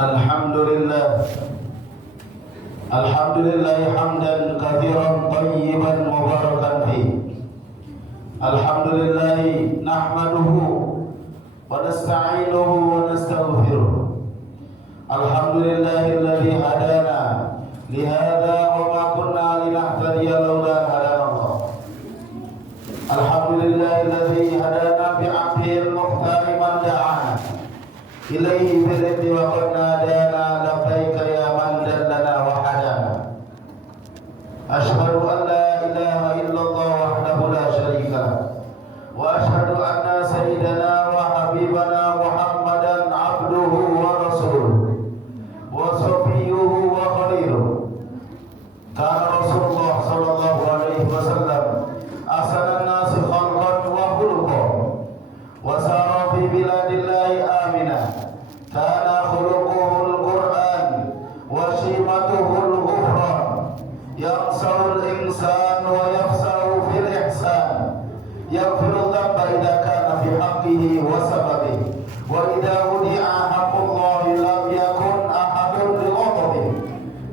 Alhamdulillah. Alhamdulillah hamdan katsiran tayyiban mubarakan fi. Alhamdulillah nahmaduhu wa nasta'inuhu wa nastaghfiruh. Alhamdulillahilladzi hadana li hadza wa ma kunna linahtadiya laula an hadana Allah. Alhamdulillahilladzi hadana bi 'abdil mukhtar man da'ana ilaihi biridhi wa qad nadana labbaika ya man dallana wa hadana. Ashhadu an la ilaha illallah wahdahu la syarika lah wa ashhadu anna sayyidana wa habibana Muhammadan abduhu wa rasuluh wa safiyuhu wa khaliluh. Kana Rasulullah sallallahu alaihi wasallam ahsanan nasi khalqan wa khuluqan wa sara fi biladillahi aminah. Kana khuluquhul Qur'an wa shimatuhul ghufran. Yaghsahul insan wa yafsahu fil ihsan. Yaghfirul dhanba idza kana fi haqqihi wa sababihi. Wa idza wudi'a haqqullahi lam yakun ahadun li ghadabihi.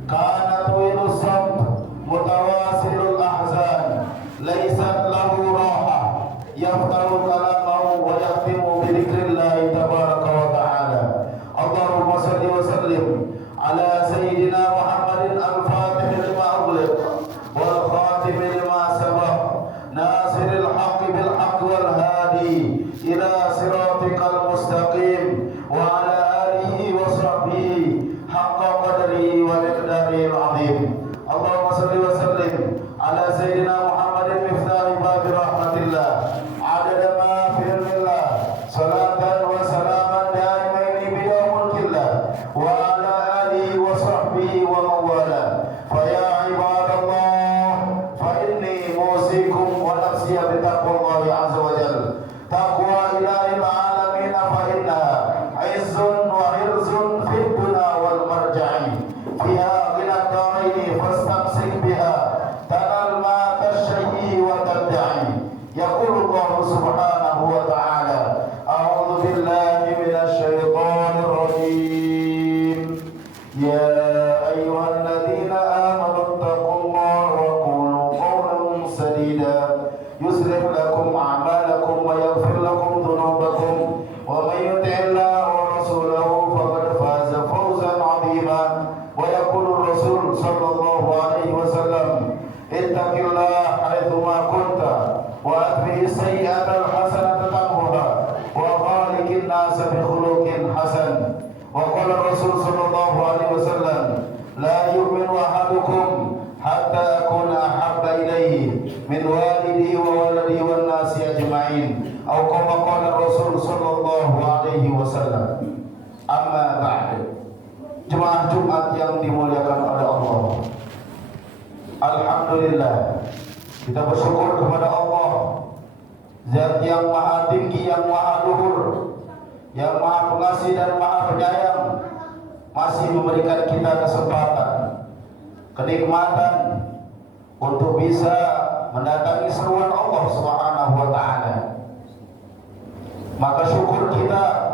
Kana tuwilus sabt mutawasilul ahzan. Laysat lahu raha. Yaftaru kalamahu wa yahtimu bi dzikrillahi tabaraka wa ta'ala. Allahumma salli wa sallim ala sayyidina Muhammadin al-fatih lima ughliq wal khatim lima sabaq nasiril haqqi bil haqqi wal hadi ila siratikal mustaqim wa ala alihi wa sahbihi haqqa qadrihi wa miqdarihil azim. Allahumma salli wa sallim ala sayyidina Muhammadin miftahi babi rahmatillah adada ma fi ilmillah salatan wa salaman daimaini biyawm mulkillah wa ala alihi wa sahbihi wa mawala. Fa ya ibadallah fa inni musikum wa nafsi bi taqwallahi azza wa jalla. Taqwa ilahil alamin fa innaha izzun wa hirzun fid dunya wal marja'i fiha ghina daraini fastamsik biha tanal ma tashayyi wa tad'i. Yaqulu Allah subhanahu wa ta'ala a'udzu billahi minasy syaithanir rajim. Ya ayyuhalladzina amanu taqullaha wa qulu qawlan sadida yuslih lakum a'malakum wa yaghfir lakum dhunubakum wa may yuti'illaha wa rasulahu faqad faza fawzan 'azima. Wa yaqulu ar-rasul sallallahu alaihi wasallam ittaqillaha haitsu ma kunta wa atbi'is sayyi'ata al-hasanata tamhuha wa khaliqin nasa bi khuluqin hasan. Wa qala ar-rasul sallallahu alaihi wasallam la yu'minu ahadukum hatta akuna ahabba ilayhi min walidihi wa waladihi wan nasi ajma'in aw kama qala ar-rasul sallallahu alaihi wasallam. Amma ba'd. Jemaah Jumat yang dimuliakan oleh Allah, alhamdulillah kita bersyukur kepada Allah, Zat yang maha tinggi, yang maha luhur, yang maha pengasih dan maha penyayang, masih memberikan kita kesempatan, kenikmatan untuk bisa mendatangi seruan Allah Subhanahu wa ta'ala. Maka syukur kita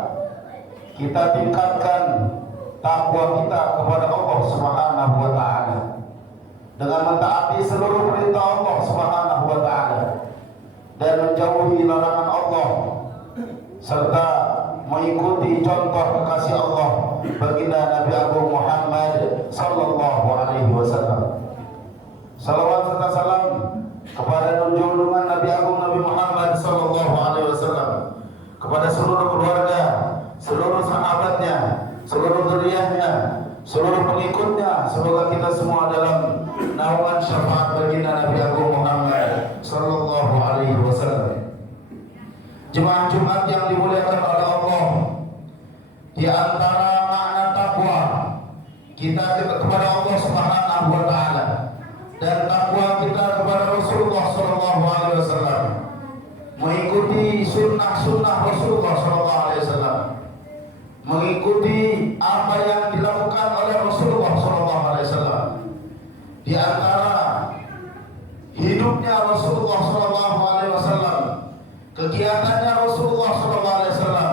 tingkatkan takwa kita kepada Allah Subhanahu wa ta'ala dengan mentaati seluruh perintah Allah Subhanahu wa ta'ala dan menjauhi larangan Allah, serta mengikuti contoh kekasih Allah baginda Nabi Agung Muhammad sallallahu alaihi wasallam. Salawat serta salam kepada junjungan Nabi Agung Nabi Muhammad sallallahu alaihi wasallam, kepada seluruh keluarga, seluruh sahabatnya, seluruh zuriyahnya, seluruh pengikutnya. Semoga kita semua dalam naungan syafaat baginda Nabi Agung Muhammad sallallahu alaihi wasallam. Jemaah Jumat yang dimuliakan oleh Allah, di antara makna takwa kita kepada Allah Subhanahu wa ta'ala dan takwa kita kepada Rasulullah sallallahu alaihi wasallam, mengikuti sunnah-sunnah Rasulullah sallallahu alaihi wasallam, mengikuti apa yang dilakukan oleh Rasulullah sallallahu alaihi wasallam. Di antara hidupnya Rasulullah sallallahu alaihi wasallam, kegiatannya Rasulullah sallallahu alaihi wasallam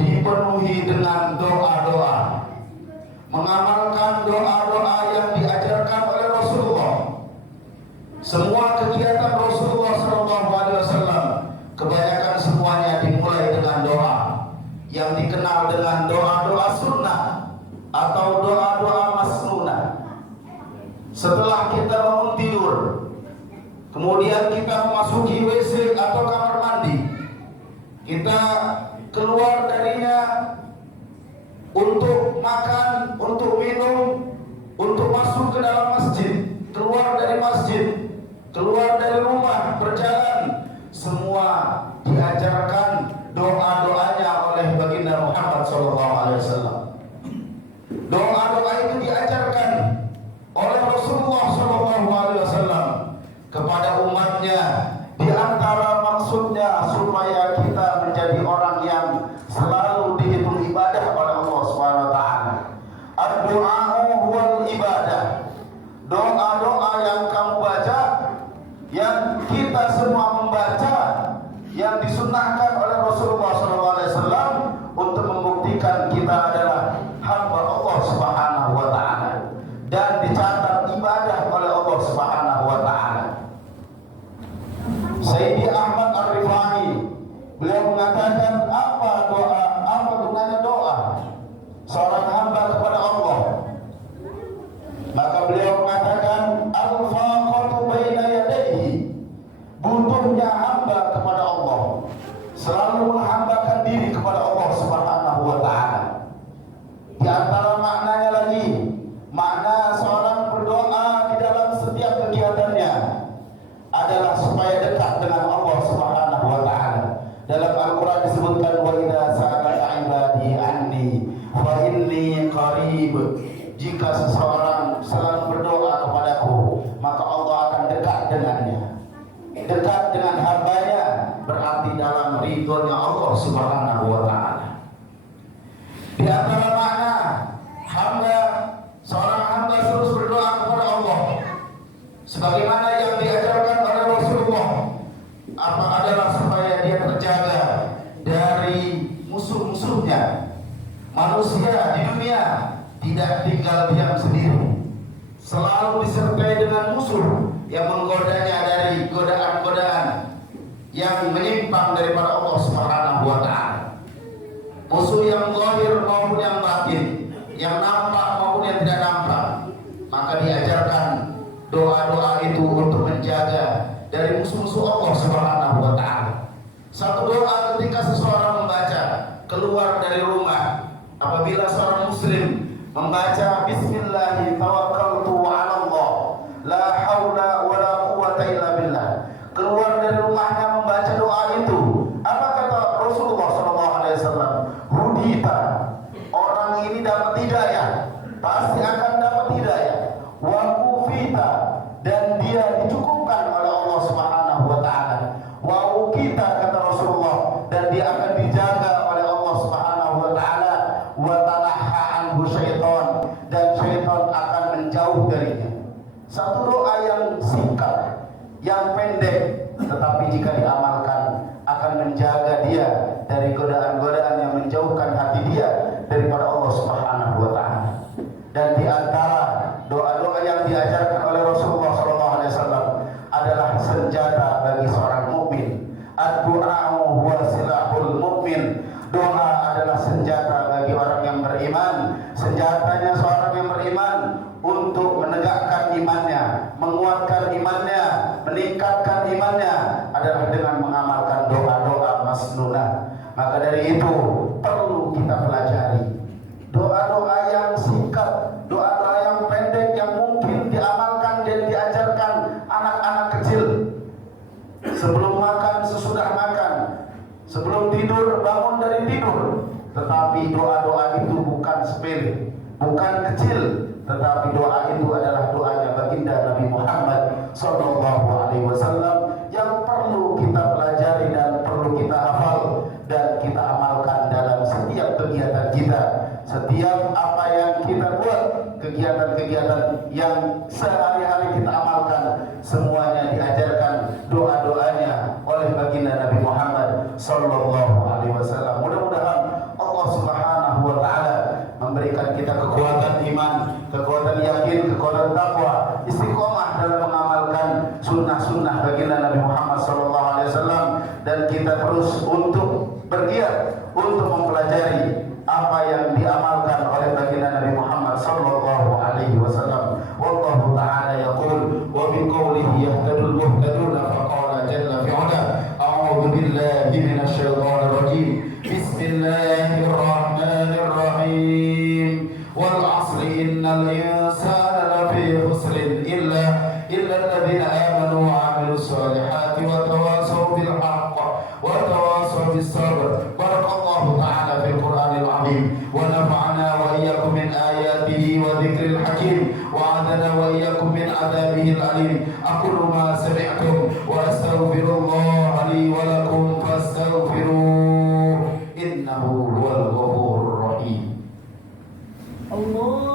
dipenuhi dengan doa-doa mengamalkan doa-doa yang diajarkan oleh Rasulullah. Semua kegiatan Rasulullah SAW kebanyakan semuanya dimulai dengan doa yang dikenal dengan doa-doa sunnah atau doa-doa masnunah. Setelah kita bangun tidur, kemudian kita memasuki WC atau kamar mandi, kita keluar darinya untuk makan, untuk minum, untuk masuk ke dalam masjid, keluar dari masjid, keluar dari rumah, berjalan, semua diajarkan doa-doanya oleh baginda Muhammad SAW. Doa-doa itu diajarkan oleh Rasulullah SAW kepada umatnya. Di antara maksudnya supaya kita menjadi orang yang selalu dihitung ibadah oleh Allah SWT. Ad-du'a'u huwal ibadah. Doa-doa yang kamu baca, yang kita semua membaca, yang disunnahkan oleh Rasulullah SAW untuk membuktikan kita adalah hamba Allah Subhanahu wa Ta'ala dan dicatat ibadah oleh Allah Subhanahu wa Ta'ala. Sayyidi Ahmad Ar-Rifai, beliau mengatakan, apa doa, apa gunanya doa seorang hamba kepada Allah? Maka beliau mengatakan, al-faqatu baina yadayhi, butuhnya hamba kepada Allah, selalu menghambakan diri kepada Allah Subhanahu wa Ta'ala. Di antara maknanya lagi, makna seorang berdoa di dalam setiap kegiatannya adalah supaya dekat dengan Allah Subhanahu wa Ta'ala. Dalam Al-Quran disebutkan, wa idza sa'alaka ibadi anni fa inni qarib. Jika seseorang selalu berdoa kepadaku, maka Allah akan dekat dengannya. Dekat dengan hambanya berarti dalam ridhonya Allah Subhanahu wa Ta'ala. Di antara makna hamba, seorang hamba terus berdoa kepada Allah sebagaimana yang diajarkan oleh Rasulullah, apa adalah supaya dia terjaga dari musuh-musuhnya. Manusia di dunia tidak tinggal diam sendiri, selalu disertai dengan musuh yang menggodanya dari godaan-godaan yang menyimpang daripada Allah Subhanahu wa Ta'ala. Musuh yang zahir maupun yang batin, yang nampak maupun yang tidak nampak. Maka diajarkan doa-doa itu untuk menjaga dari musuh-musuh Allah Subhanahu wa Ta'ala. Satu doa ketika seseorang membaca keluar dari rumah, apabila seorang muslim membaca bismillahi tawakkaltu 'ala Allah la haula wala quwwata illa billah, keluar dari rumahnya membaca doa itu, apa kata Rasulullah SAW? Hudita, orang ini dapat hidayah, pasti akan dapat hidayah. Wa kufita, dan dia dicukupkan oleh Allah Subhanahu wa Ta'ala. Wa ukita, kata Rasulullah, dan dia akan dijaga oleh Allah Subhanahu wa Ta'ala. Wa tanaha anhu syaitan, dan syaitan akan menjauh darinya. Satu doa yang singkat, yang pendek, tetapi jika diamalkan akan menjaga dia dari godaan-godaan yang menjauhkan hati dia daripada Allah Subhanahu wa Ta'ala. Dan di antara doa-doa yang diajarkan oleh Rasulullah SAW adalah senjata bagi seorang mukmin. Ad-du'a'u huwa silahul mukmin. Doa adalah senjata bagi orang yang beriman. Senjatanya seorang yang beriman untuk menegakkan imannya, menguatkan imannya, meningkatkan imannya adalah dengan mengamalkan doa-doa masnunah. Maka dari itu perlu kita pelajari doa-doa yang singkat, doa-doa yang pendek yang mungkin diamalkan dan diajarkan anak-anak kecil sebelum makan, sesudah makan, sebelum tidur, bangun dari tidur. Tetapi doa-doa itu bukan sepele, bukan kecil, tetapi doa itu adalah doanya baginda Nabi Muhammad SAW yang perlu kita pelajari dan perlu kita hafal dan kita amalkan dalam setiap kegiatan kita. Setiap apa yang kita buat, kegiatan-kegiatan yang sehari-hari kita amalkan, semuanya diajarkan doa-doanya oleh baginda Nabi Muhammad SAW. Mudah-mudahan Allah Subhanahu wa Ta'ala memberikan kita kekuatan iman, kekuatan yakin, kekuatan takwa, istiqomah dalam mengamalkan sunnah-sunnah baginda Nabi Muhammad SAW, dan kita terus untuk bergiat untuk mempelajari apa yang diamalkan oleh baginda Nabi Muhammad SAW. Wallahu ta'ala yaqul wa bi qawlihi yahtadul muhtaduna faqala jalla fi'ala a'udzu billahi minasy syaithanir rajim. Bismillahirrahmanirrahim. Wal 'asri innal insana lafi khusrin illa alladziina aamanu wa 'amilus shalihati wa tawassaw bil haqqi wa tawassaw bis sabr. Barakallahu ta'ala fil Qur'anil 'azim wa nafa'ana wa iyyakum min ayatihi wa dzikril hakim wa 'adana wa iyyakum min 'adzabihil alim. Aqulu ma sami'tum wa astaghfirullaha li wa lakum fastaghfiruh innahu huwal ghafurur rahim. Allah